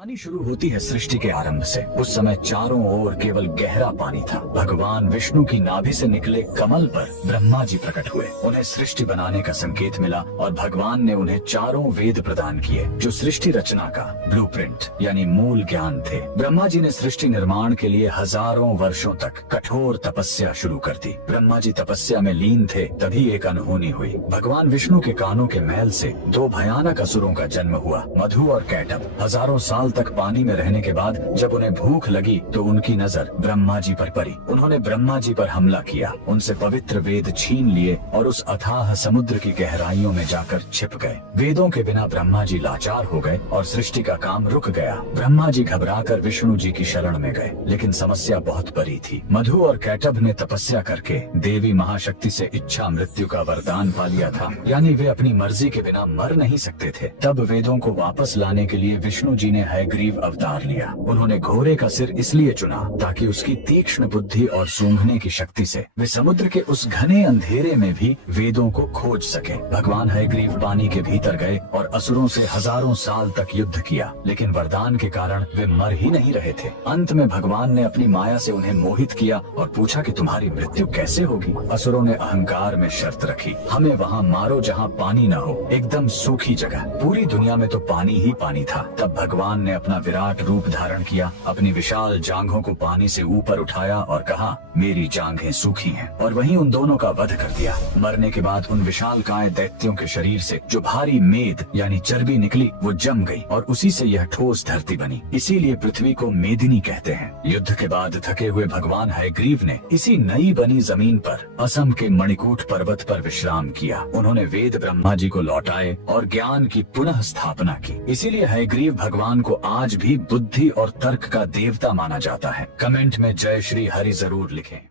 कहानी शुरू होती है सृष्टि के आरंभ से। उस समय चारों ओर केवल गहरा पानी था। भगवान विष्णु की नाभि से निकले कमल पर ब्रह्मा जी प्रकट हुए। उन्हें सृष्टि बनाने का संकेत मिला और भगवान ने उन्हें चारों वेद प्रदान किए जो सृष्टि रचना का ब्लूप्रिंट यानी मूल ज्ञान थे। ब्रह्मा जी ने सृष्टि निर्माण के लिए हजारों वर्षों तक कठोर तपस्या शुरू कर दी। ब्रह्मा जी तपस्या में लीन थे, तभी एक अनहोनी हुई। भगवान विष्णु के कानों के मैल से दो भयानक असुरों का जन्म हुआ, मधु और कैटभ। हजारों साल तक पानी में रहने के बाद जब उन्हें भूख लगी तो उनकी नजर ब्रह्मा जी पर पड़ी। उन्होंने ब्रह्मा जी पर हमला किया, उनसे पवित्र वेद छीन लिए और उस अथाह समुद्र की गहराइयों में जाकर छिप गए। वेदों के बिना ब्रह्मा जी लाचार हो गए और सृष्टि का काम रुक गया। ब्रह्मा जी घबराकर विष्णु जी की शरण में गए, लेकिन समस्या बहुत बड़ी थी। मधु और कैटभ ने तपस्या करके देवी महाशक्ति से इच्छा मृत्यु का वरदान पा लिया था, यानी वे अपनी मर्जी के बिना मर नहीं सकते थे। तब वेदों को वापस लाने के लिए विष्णु जी ने हयग्रीव अवतार लिया। उन्होंने घोड़े का सिर इसलिए चुना ताकि उसकी तीक्ष्ण बुद्धि और सूंघने की शक्ति से वे समुद्र के उस घने अंधेरे में भी वेदों को खोज सके। भगवान हयग्रीव पानी के भीतर गए और असुरों से हजारों साल तक युद्ध किया, लेकिन वरदान के कारण वे मर ही नहीं रहे थे। अंत में भगवान ने अपनी माया से उन्हें मोहित किया और पूछा कि तुम्हारी मृत्यु कैसे होगी। असुरों ने अहंकार में शर्त रखी, हमें वहाँ मारो जहाँ पानी न हो, एकदम सूखी जगह। पूरी दुनिया में तो पानी ही पानी था। तब भगवान ने अपना विराट रूप धारण किया, अपनी विशाल जांघों को पानी से ऊपर उठाया और कहा, मेरी जांघें सूखी हैं, और वहीं उन दोनों का वध कर दिया। मरने के बाद उन विशालकाय दैत्यों के शरीर से जो भारी मेद यानी चर्बी निकली वो जम गई और उसी से यह ठोस धरती बनी। इसीलिए पृथ्वी को मेदिनी कहते हैं। युद्ध के बाद थके हुए भगवान हयग्रीव ने इसी नई बनी जमीन पर असम के मणिकूट पर्वत पर विश्राम किया। उन्होंने वेद ब्रह्मा जी को लौटाए और ज्ञान की पुनः स्थापना की। इसीलिए हयग्रीव भगवान को आज भी बुद्धि और तर्क का देवता माना जाता है। कमेंट में जय श्री हरि जरूर लिखें।